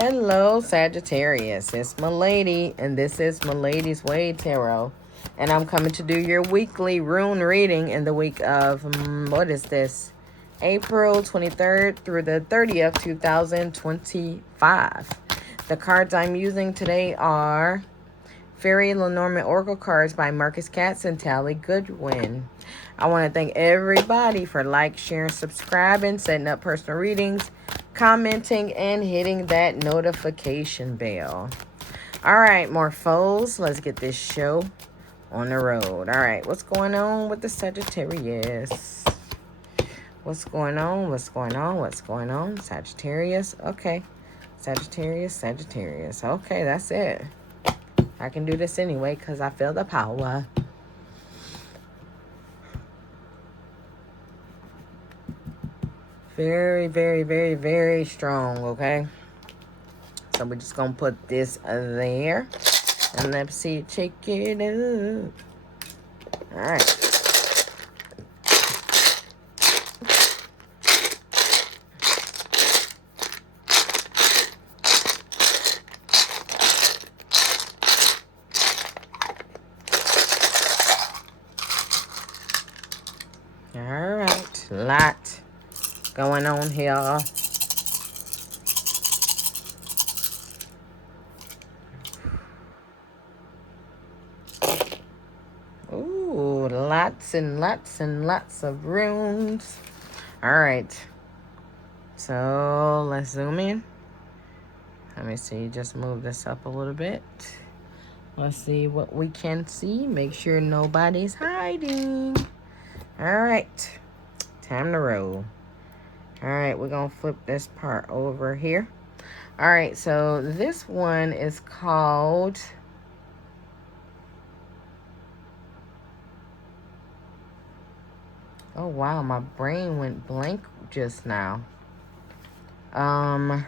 Hello, Sagittarius. It's Milady, and this is Maladyswaytarot. And I'm coming to do your weekly rune reading in the week of, what is this? April 23rd through the 30th, 2025. The cards I'm using today are Fairy Lenormand Oracle cards by Marcus Katz and Tally Goodwin. I want to thank everybody for sharing, subscribing, setting up personal readings, commenting, and hitting that notification bell. All right, Morphos, let's get this show on the road. All right, what's going on with the Sagittarius? What's going on? What's going on? What's going on? Sagittarius. Okay. Sagittarius. Okay, that's it. I can do this anyway because I feel the power. Very, very, very, very strong, okay? So we're just going to put this there. And let's see, check it up. All right. All right, lot going on here. Ooh, lots and lots and lots of runes. All right, so let's zoom in. Let me see, just move this up a little bit. Let's see what we can see. Make sure nobody's hiding. All right, time to roll. All right, we're going to flip this part over here. All right, so this one is called... Oh, wow, my brain went blank just now. Tiawas.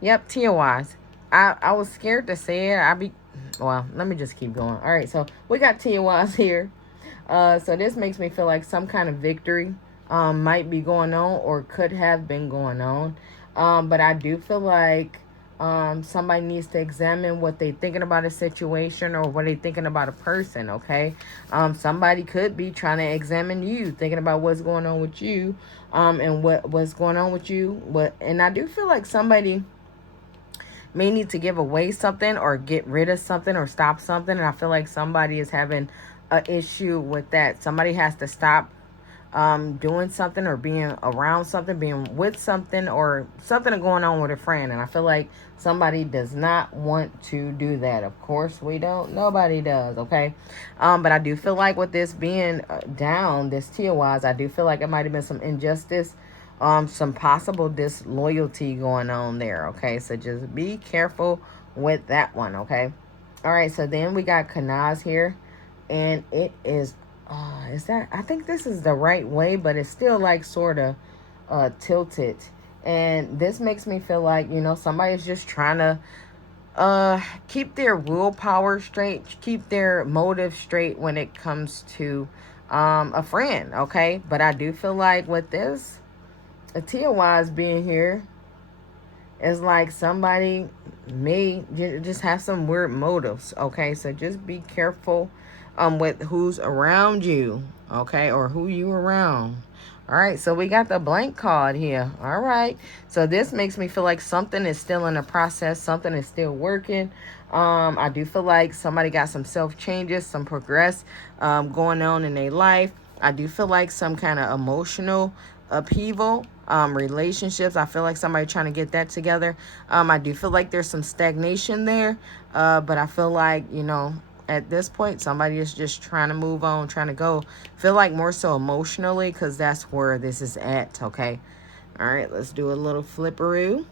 Yep, Tiawas. I was scared to say it. Well, let me just keep going. All right, so we got Tiawas here. So this makes me feel like some kind of victory might be going on or could have been going on. But I do feel like somebody needs to examine what they're thinking about a situation or what they're thinking about a person, okay? Somebody could be trying to examine you, thinking about what's going on with you, and what's going on with you. And I do feel like somebody may need to give away something or get rid of something or stop something. And I feel like somebody is having an issue with that. Somebody has to stop doing something or being around something, being with something, or something going on with a friend. And I feel like somebody does not want to do that. Of course we don't. Nobody does, okay? But I do feel like with this being down, this tier-wise, I do feel like it might have been some injustice, some possible disloyalty going on there, okay? So just be careful with that one, okay? All right, so then we got Kanaz here, and it is I think this is the right way, but it's still like sort of tilted. And this makes me feel like, you know, somebody's just trying to keep their willpower straight, keep their motive straight when it comes to a friend, okay? But I do feel like with this, a tier-wise being here, is like somebody may just have some weird motives, okay? So just be careful with who's around you, okay, or who you around. All right, so we got the blank card here. All right, so this makes me feel like something is still in the process, something is still working. I do feel like somebody got some self changes, some progress going on in their life. I do feel like some kind of emotional upheaval, relationships. I feel like somebody trying to get that together. I do feel like there's some stagnation there, but I feel like, you know, at this point, somebody is just trying to move on, trying to go. Feel like more so emotionally, because that's where this is at, okay? All right, let's do a little flipperoo.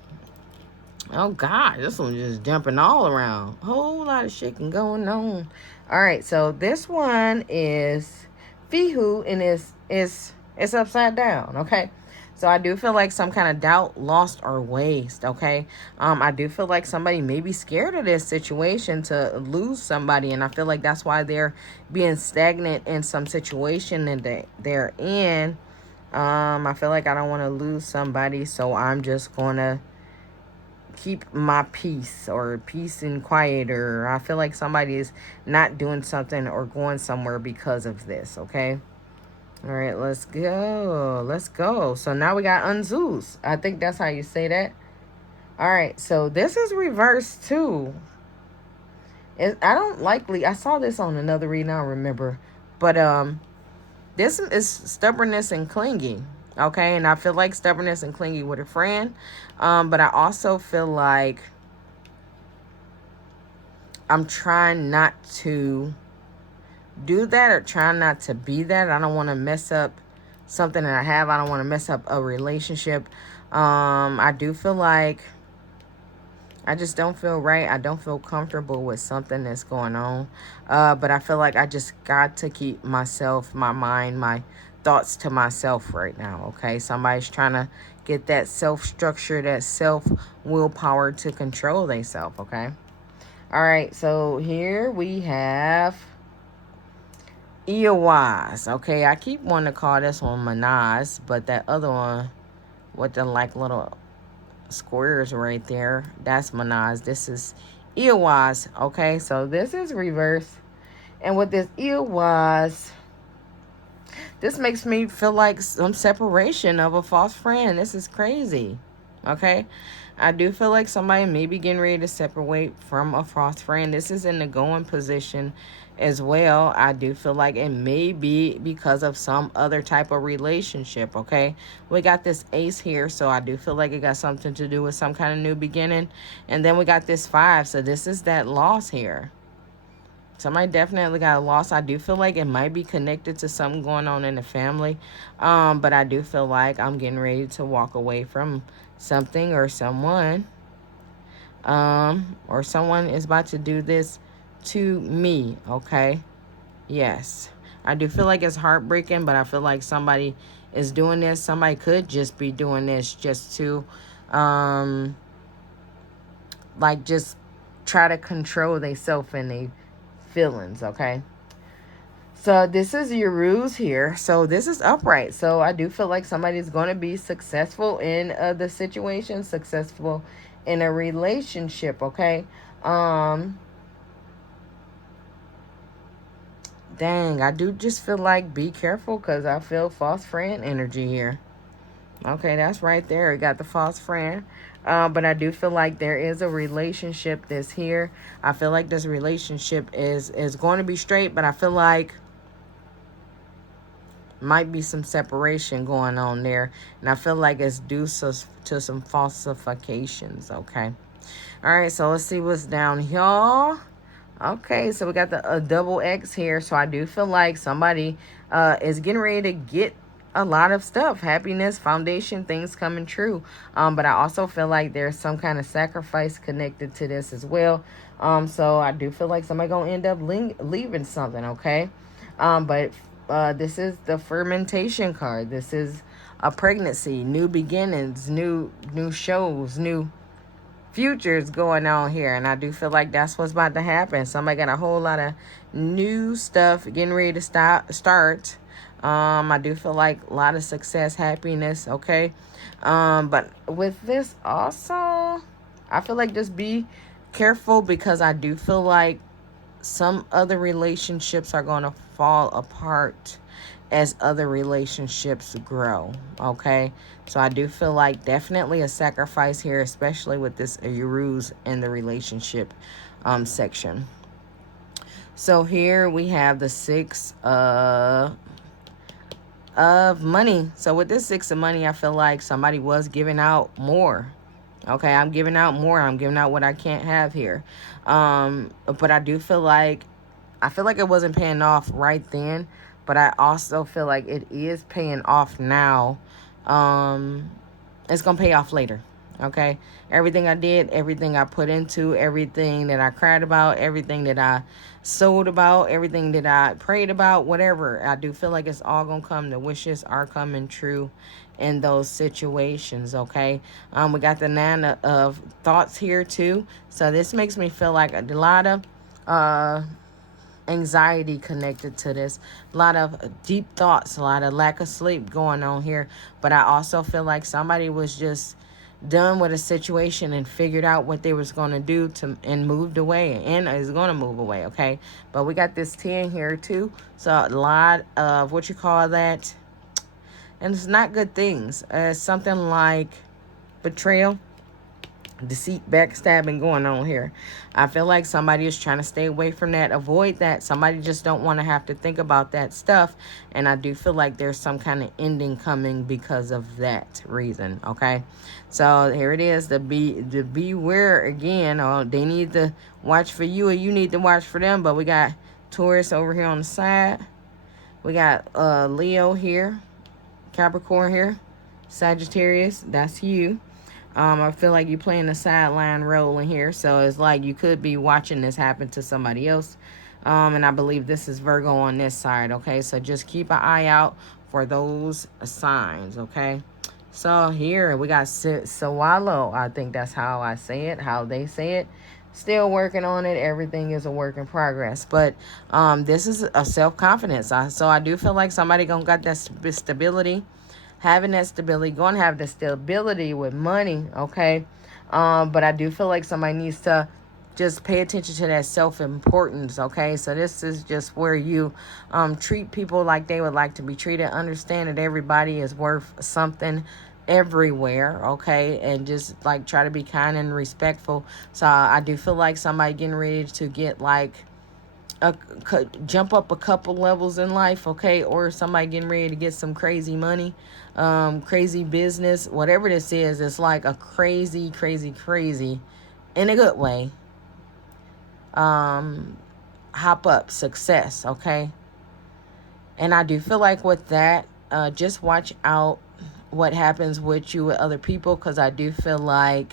Oh, God, this one's just jumping all around. Whole lot of shaking going on. All right, so this one is Fihu, and it's upside down, okay? So I do feel like some kind of doubt, lost, or waste, okay? I do feel like somebody may be scared of this situation to lose somebody, and I feel like that's why they're being stagnant in some situation that they're in. I feel like I don't want to lose somebody, so I'm just going to keep my peace, or peace and quiet, or I feel like somebody is not doing something or going somewhere because of this, okay? All right, let's go. Let's go. So now we got Unzeus. I think that's how you say that. All right, so this is reversed too. I saw this on another reading, I don't remember. But this is stubbornness and clingy. Okay, and I feel like stubbornness and clingy with a friend. But I also feel like I'm trying not to do that, or trying not to be that. I don't want to mess up something that I have. I don't want to mess up a relationship. I do feel like I just don't feel right. I don't feel comfortable with something that's going on. But I feel like I just got to keep myself, my mind, my thoughts to myself right now, okay? Somebody's trying to get that self-structure, that self-willpower to control themselves, okay? All right, so here we have Eowaz, okay? I keep wanting to call this one Manaz, but that other one with the, like, little squares right there, that's Manaz. This is Eowaz, okay? So this is reverse. And with this Eowaz, this makes me feel like some separation of a false friend. This is crazy, okay? I do feel like somebody may be getting ready to separate from a false friend. This is in the going position as well. I do feel like it may be because of some other type of relationship, okay? We got this ace here, so I do feel like it got something to do with some kind of new beginning. And then we got this 5, so this is that loss here. Somebody definitely got a loss. I do feel like it might be connected to something going on in the family. But I do feel like I'm getting ready to walk away from something or someone. Or someone is about to do this to me, okay? Yes. I do feel like it's heartbreaking, but I feel like somebody is doing this. Somebody could just be doing this just to, like, just try to control themselves and their feelings, okay? So this is your ruse here. So this is upright. So I do feel like somebody's going to be successful in the situation, successful in a relationship, okay? Dang, I do just feel like be careful, because I feel false friend energy here. Okay, that's right there. You got the false friend. But I do feel like there is a relationship that's here. I feel like this relationship is going to be straight, but I feel like might be some separation going on there. And I feel like it's due to some falsifications, okay? All right, so let's see what's down here. Okay, so we got the double X here. So I do feel like somebody is getting ready to get a lot of stuff. Happiness, foundation, things coming true. But I also feel like there's some kind of sacrifice connected to this as well. So I do feel like somebody gonna end up leaving something, okay? But this is the fermentation card. This is a pregnancy, new beginnings, new shows, new futures going on here. And I do feel like that's what's about to happen. Somebody got a whole lot of new stuff getting ready to start. I do feel like a lot of success, happiness, okay? But with this also, I feel like just be careful, because I do feel like some other relationships are going to fall apart as other relationships grow, okay? So I do feel like definitely a sacrifice here, especially with this ruse in the relationship section. So here we have the 6 of money. So with this 6 of money, I feel like somebody was giving out more. Okay, I'm giving out more. I'm giving out what I can't have here. But I do feel like, it wasn't paying off right then, but I also feel like it is paying off now. It's going to pay off later. Okay, everything I did, everything I put into, everything that I cried about, everything that I sold about, everything that I prayed about, whatever, I do feel like it's all going to come. The wishes are coming true in those situations, okay? We got the 9 of thoughts here too. So this makes me feel like a lot of anxiety connected to this, a lot of deep thoughts, a lot of lack of sleep going on here. But I also feel like somebody was just done with a situation and figured out what they was going to do to and moved away and is going to move away. Okay, but we got this 10 here too, so a lot of what you call that, and it's not good things. Something like betrayal, deceit, backstabbing going on here. I feel like somebody is trying to stay away from that, avoid that. Somebody just don't want to have to think about that stuff, and I do feel like there's some kind of ending coming because of that reason. Okay, so here it is, the beware again. Oh, they need to watch for you, or you need to watch for them. But we got Taurus over here on the side, we got Leo here, Capricorn here, Sagittarius, that's you. I feel like you're playing a sideline role in here. So it's like you could be watching this happen to somebody else. And I believe this is Virgo on this side, okay? So just keep an eye out for those signs, okay? So here we got Sawalo. I think that's how I say it, how they say it. Still working on it. Everything is a work in progress. But this is a self-confidence. So I do feel like somebody gonna got that stability. Having that stability, going to have the stability with money, okay? But I do feel like somebody needs to just pay attention to that self-importance, okay? So this is just where you treat people like they would like to be treated. Understand that everybody is worth something everywhere, okay? And just like try to be kind and respectful. So I do feel like somebody getting ready to get like jump up a couple levels in life, okay? Or somebody getting ready to get some crazy money, crazy business, whatever this is. It's like a crazy in a good way hop up success, okay? And I do feel like with that, just watch out what happens with you with other people, because I do feel like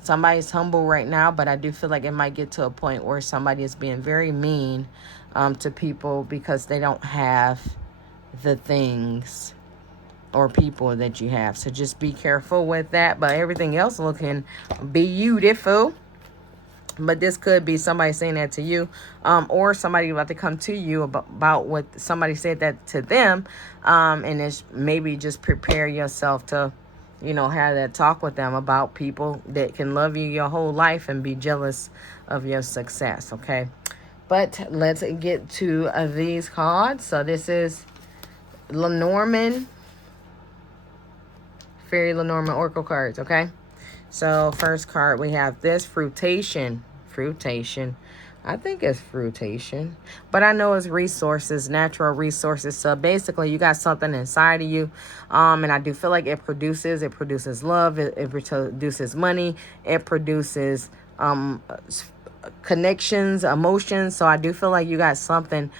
somebody's humble right now, but I do feel like it might get to a point where somebody is being very mean to people because they don't have the things or people that you have. So just be careful with that. But everything else looking beautiful. But this could be somebody saying that to you, or somebody about to come to you about what somebody said that to them. And it's maybe just prepare yourself to, you know, have that talk with them about people that can love you your whole life and be jealous of your success, okay? But let's get to these cards. So this is Lenormand, Fairy Lenormand Oracle cards, okay? So first card, we have this fruitation. I think it's fruitation, but I know it's resources, natural resources. So basically you got something inside of you. And I do feel like it produces love. It produces money. It produces, connections, emotions. So I do feel like you got something,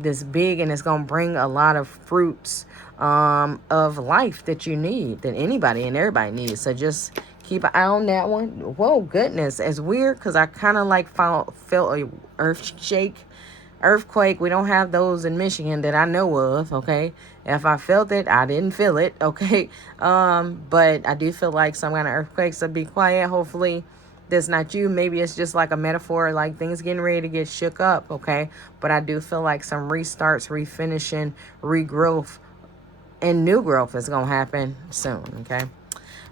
this big, and it's going to bring a lot of fruits, of life that you need, that anybody and everybody needs. So just keep an eye on that one. Whoa, goodness. It's weird because I kind of like felt a earthquake. We don't have those in Michigan that I know of, okay? If I felt it, I didn't feel it, okay? But I do feel like some kind of earthquake, so be quiet. Hopefully that's not you. Maybe it's just like a metaphor, like things getting ready to get shook up, okay? But I do feel like some restarts, refinishing, regrowth, and new growth is going to happen soon, okay?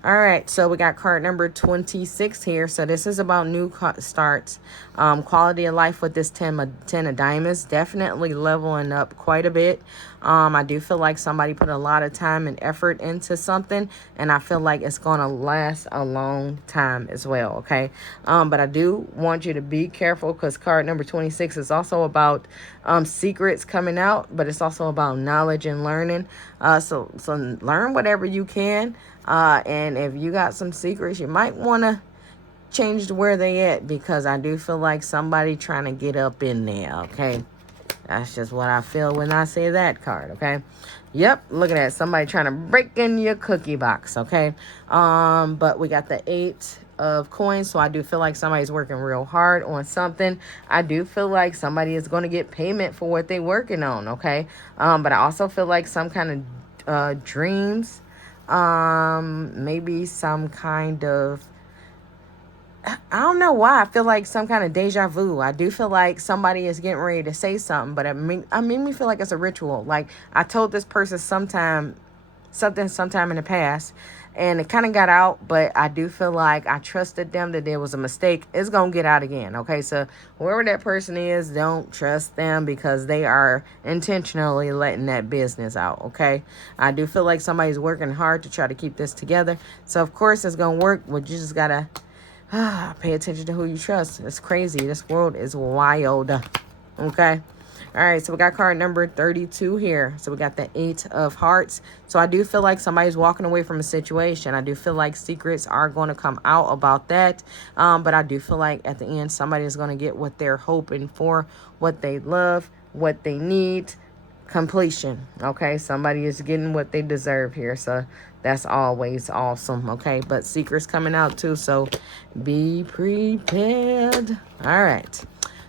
All right, so we got card number 26 here. So this is about new starts, quality of life with this 10 of diamonds. Definitely leveling up quite a bit. I do feel like somebody put a lot of time and effort into something, and I feel like it's going to last a long time as well, okay? But I do want you to be careful because card number 26 is also about secrets coming out, but it's also about knowledge and learning. So learn whatever you can. And if you got some secrets, you might want to change where they at, because I do feel like somebody trying to get up in there, okay? That's just what I feel when I say that card, okay? Yep, look at that. Somebody trying to break in your cookie box, okay? But we got the 8 of coins, so I do feel like somebody's working real hard on something. I do feel like somebody is going to get payment for what they're working on, okay? But I also feel like some kind of dreams, maybe some kind of I don't know why. I feel like some kind of deja vu. I do feel like somebody is getting ready to say something, but I made me feel like it's a ritual. Like I told this person sometime in the past, and it kind of got out, but I do feel like I trusted them that there was a mistake. It's gonna get out again. Okay, so whoever that person is, don't trust them because they are intentionally letting that business out. Okay, I do feel like somebody's working hard to try to keep this together, so of course it's gonna work, but you just gotta pay attention to who you trust. It's crazy. This world is wild. Okay. All right, so we got card number 32 here. So we got the 8 of Hearts. So I do feel like somebody's walking away from a situation. I do feel like secrets are going to come out about that. But I do feel like at the end, somebody is going to get what they're hoping for, what they love, what they need. Completion. Okay, somebody is getting what they deserve here. So that's always awesome. Okay, but secrets coming out too. So be prepared. All right.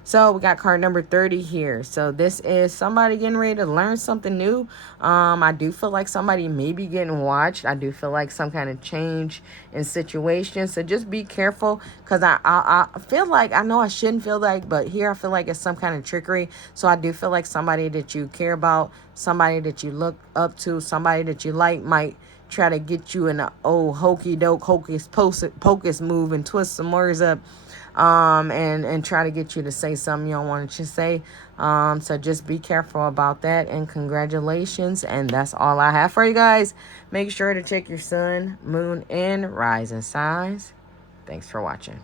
So we got card number 30 here. So this is somebody getting ready to learn something new. I do feel like somebody may be getting watched. I do feel like some kind of change in situation. So just be careful, because I feel like, I know I shouldn't feel like, but here I feel like it's some kind of trickery. So I do feel like somebody that you care about, somebody that you look up to, somebody that you like might try to get you in an old hokey doke hocus pocus move and twist some words up, and try to get you to say something you don't want to say. So just be careful about that, and congratulations. And that's all I have for you guys. Make sure to check your sun, moon, and rising signs. Thanks for watching.